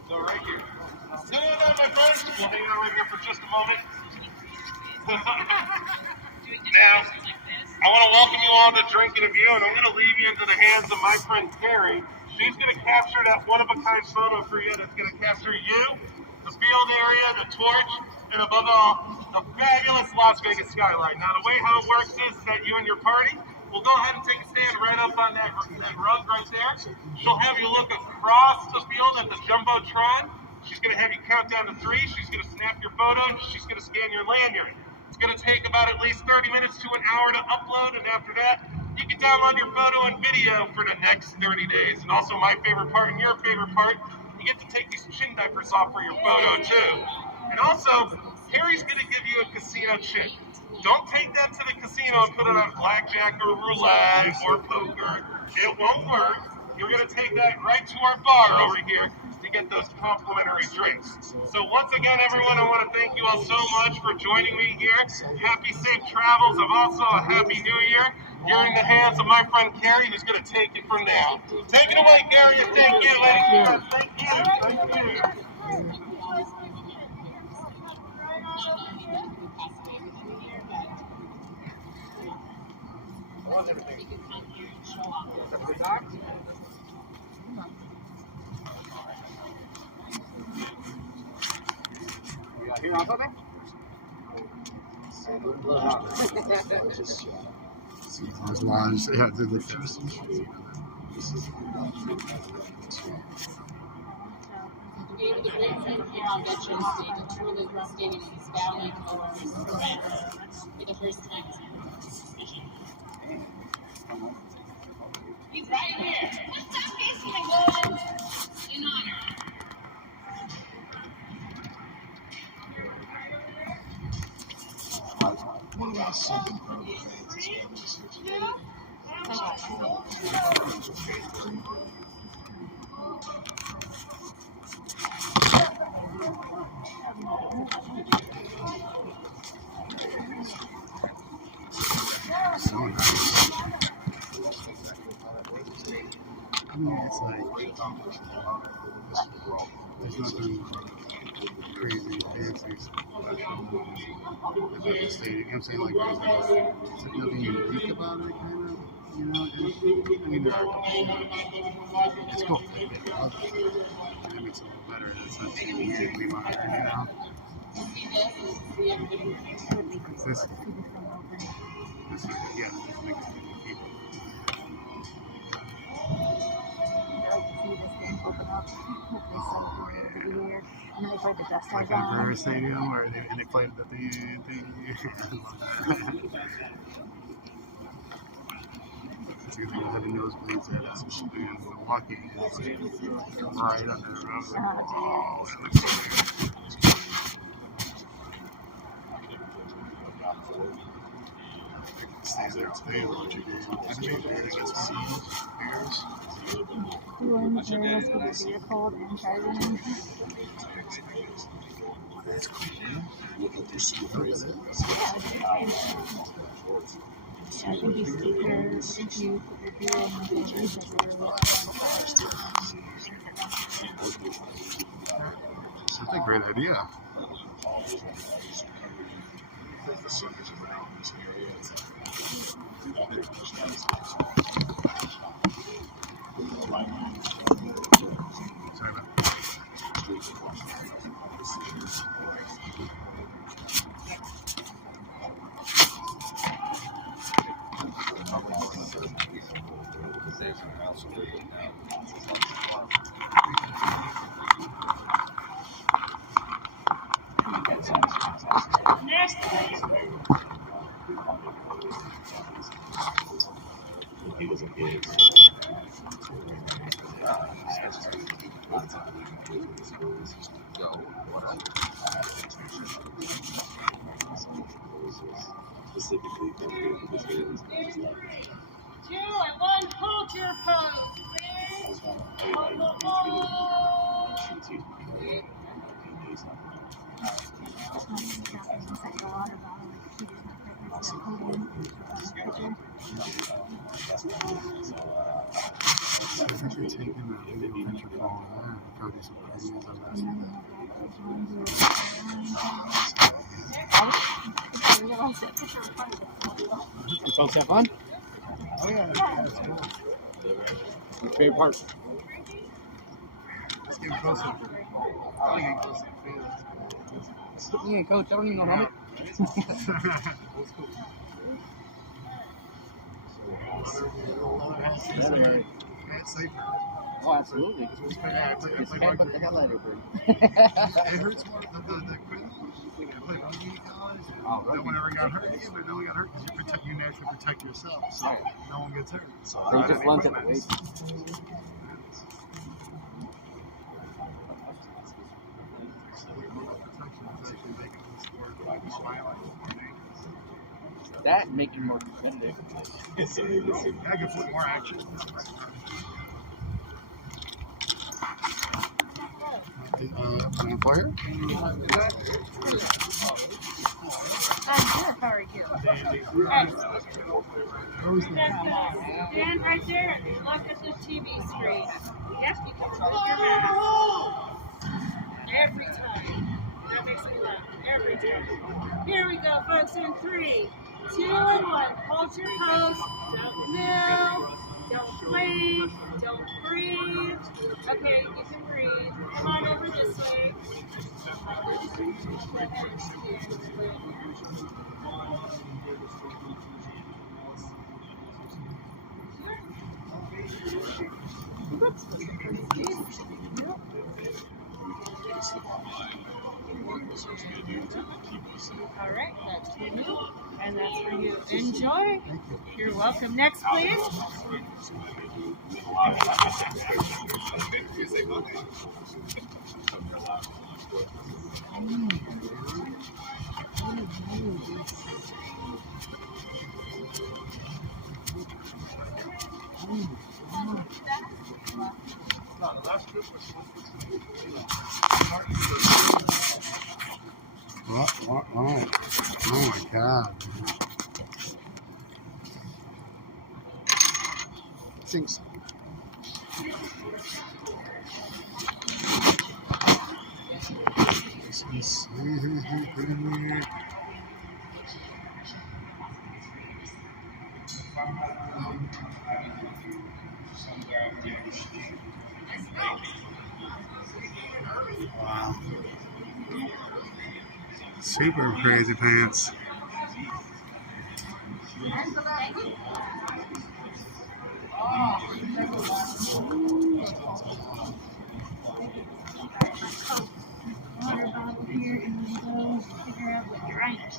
So right here. No, my friends. We'll hang out right here for just a moment. Now, I want to welcome you all to Drinking a View, and I'm going to leave you into the hands of my friend Carrie. She's going to capture that one-of-a-kind photo for you that's going to capture you, the field area, the torch, and above all, the fabulous Las Vegas skyline. Now, the way how it works is that you and your party will go ahead and take a stand right up on that rug right there. She'll have you look across the field at the Jumbotron. She's going to have you count down to 3. She's going to snap your photo, and she's going to scan your lanyard. It's going to take about at least 30 minutes to an hour to upload, and after that, you can download your photo and video for the next 30 days. And also my favorite part and your favorite part, you get to take these chin diapers off for your photo too. And also, Harry's going to give you a casino chip. Don't take that to the casino and put it on blackjack or roulette or poker. It won't work. You're going to take that right to our bar over here to get those complimentary drinks. So once again, everyone, I want to thank you all so much for joining me here. Happy, safe travels, and also a Happy New Year. You're in the hands of my friend Carrie, who's going to take it from now. Take it away, Carrie. Thank you, ladies. Thank you. Thank you. Here on something? As long as yeah, the He's right here. What's up, Casey? In honor. One of our super incredible fans is here today. so nice. I mean, it's like there's nothing crazy, fancy about the stadium. You know what I'm saying? Like, there's nothing unique about it, kind of. You know, I mean, there are. It's cool. It makes it a little better. It's not too musically modern, you know. It's this. This is, yeah, this makes it keep it. Like in the River Stadium, where they played the it's good thing having nosebleeds in Milwaukee. It's like right under the road. I was like, oh, that looks so good. These are today what you do. Animate against seeds, hairs. Doing areas with a vehicle and driving. That's cool. Yeah, I think you speakers, if you put your gear in the research That's a great idea. He was a kid. Specifically for this area. 2 and 1, hold your pose, please. You folks have fun? Oh yeah, that's cool. Your favorite part? Let's get closer. Oh, get closer. You ain't coach. I don't even know how many. It's safer. Oh, absolutely. I play rugby. The hell out of it. It hurts more the equipment. I played rugby in college, and no one ever got hurt. Yeah, but no one got hurt because you naturally protect yourself, so no one gets hurt. So he just runs at the waist. That make you more competitive. I can put more action. On fire? I'm good. How are you? Stand right there and look at the TV screen. Yes, you can remove your mask. Every time. That makes me laugh. Every time. Here we go, folks, in 3, 2, and 1. Hold your pose. Don't move. Don't blink. Don't breathe. Okay, you can breathe. Come on over this way. All right, that's for you, and that's for you. Enjoy. You're welcome. Next, please. What? Oh my God. Thanks. Wow. Super crazy pants. Water bottle here and then go figure out what you're right.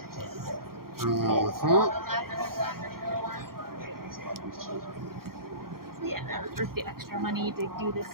Yeah, that was worth the extra money to do this.